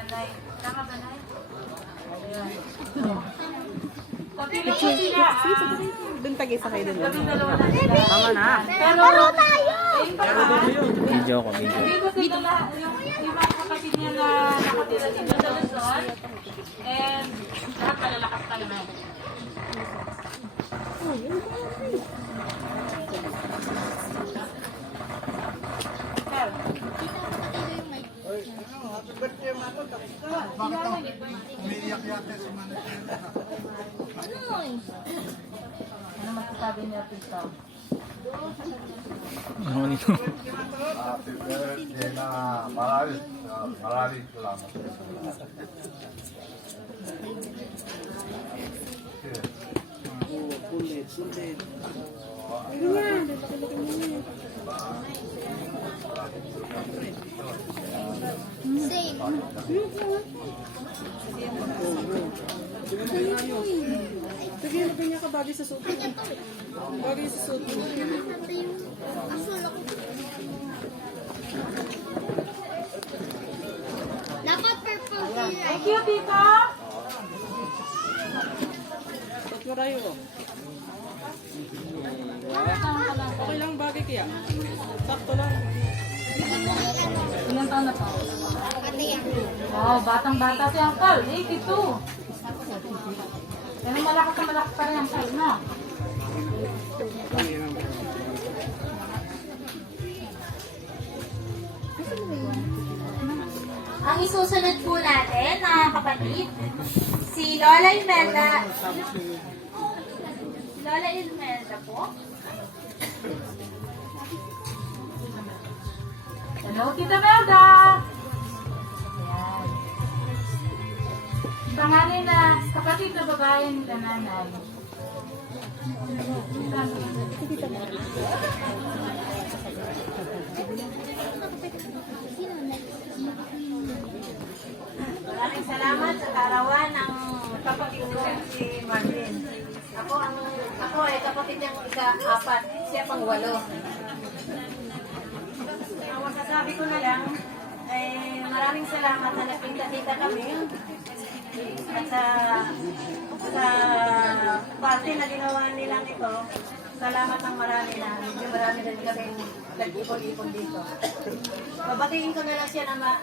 nanay. Tama ba, Nay? Ayan. Pagpili ko sila, Doon tag-isa kayo doon. labing dalawa na sila. Tama na. Pero, ayun pa ba? Video ko, video. Hindi ko sila na, yung ibang kapatid niya na nakatira dito sa Luzon. And, lahat malalakas pa naman. Ano masasabi niya, Tita? Ano nito? Happy birthday na maraming salamat. Sige, maganda ka bagay sa suot. Bagay sa suot. Dapat purple here. Thank you, Tita! Tatwarayo ko. Okay lang bagay kaya. Sakto lang. Ilang taon na po? Ate yan. Wow, batang-bata si Uncle. 82. Pero malakas na malakas pa rin ang Uncle, no? Ang isusunod po natin, mga kapatid, si Lola Imelda. Lola Imelda po. Hello, Tita Melda! Ayan. Pangalan na kapatid na babae ni nanay. Maraming salamat sa kaarawan ng kapatid ko si Marlene. Ako ay kapatid niyang ika-apat, siya pang 8. Ang masasabi ko na lang ay maraming salamat na nakita-kita kami at sa party na ginawa nilang ito. Salamat ng marami na medyo marami din kami nag-ipon-ipon dito. Babatiin ko na lang siya na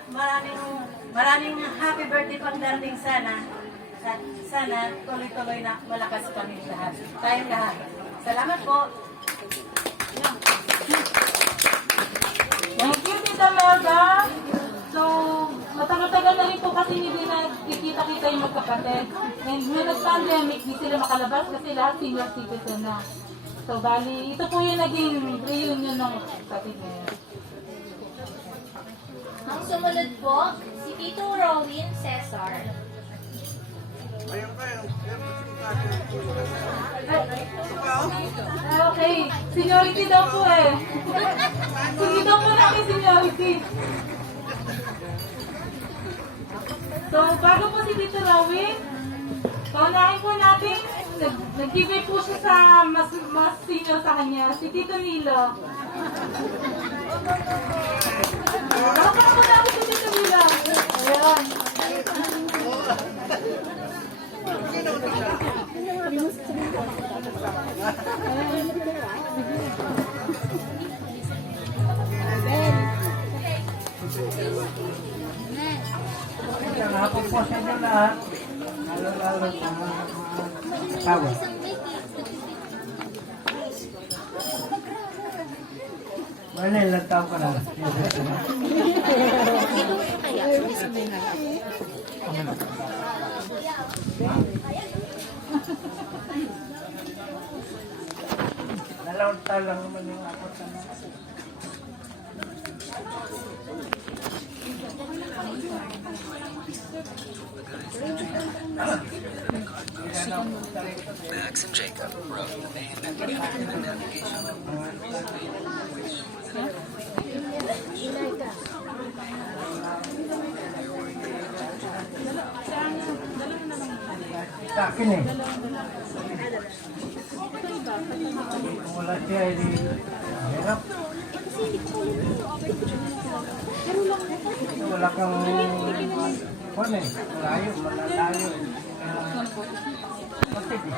maraming happy birthday pang darating sana. At sana tuloy-tuloy na malakas kami lahat. Tayong lahat. Salamat po. Thank you, Tita Melda! So, matagal-tagal na rin po kasi hindi na kikita-kita yung magkapatid. And when nag-pandemic, di sila makalabas kasi lahat senior citizen na. So, bali, ito po yung naging reunion ng kapatid niya. Ang sumunod po, si Tito Rowin Cesar. Okay, seniority daw po eh. Sige daw po namin seniority. So, bago po si Tito Rowin, paunahin po natin, nag-giveaway po siya sa mas senior sa kanya, si Tito Nilo. Bakit po namin si Tito Nilo? Ayan. Hapon po sa inyo lahat. Lalo-lalo sa mga tawa. Wala, ilang taon ka na. Dalawang taon lang naman yung ako sa mga. Max and Jacob wrote Sa akin eh. Kung wala siya, hindi hirap. Wala kang Kung eh, malayo, malalayo. Kapit eh.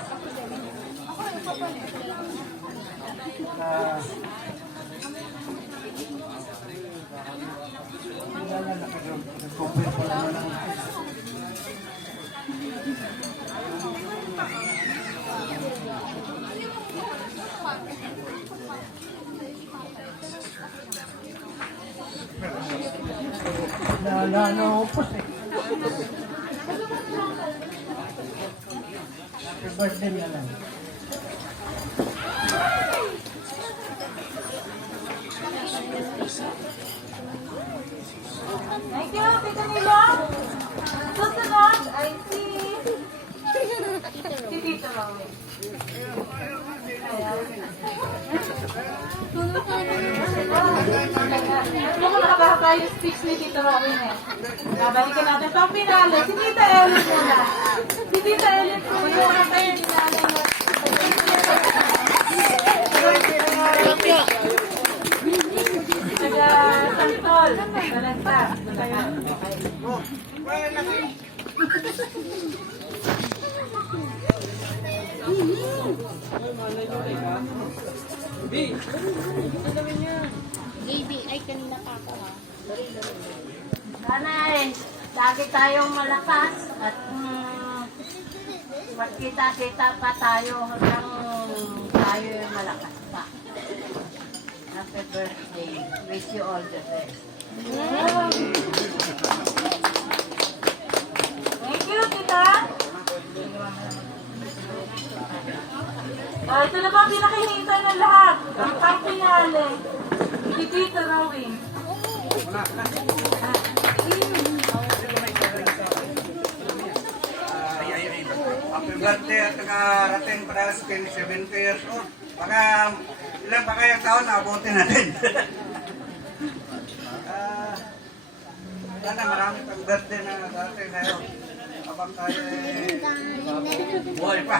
Nag-compare ko naman ang naupos eh. Happy birthday na lang. Thank you, Tita Nilo. Susunod ay si Tita Mami. Mukhang nakabahaba yung speech ni Tita Mami eh. Babalikan natin sa finale. Si Tita Ellen muna. Si Tita Ellen po yung kayo finale mo. Santol. Balagta. Sana lagi tayong malakas at magkita-kita pa tayo hanggang tayo malakas pa. Happy birthday. Wish you all the best. Thank you, Tita. Ito na ba ang pinakahihintay ng lahat? Ang pang-finale. Si Tita Rowing. Happy birthday at nakarating pa dahil sa 70 years old. Baka ilang pa kayang taon na abutin natin. Sana marami pang birthday na darating sa'yo. Habang tayo buhay pa.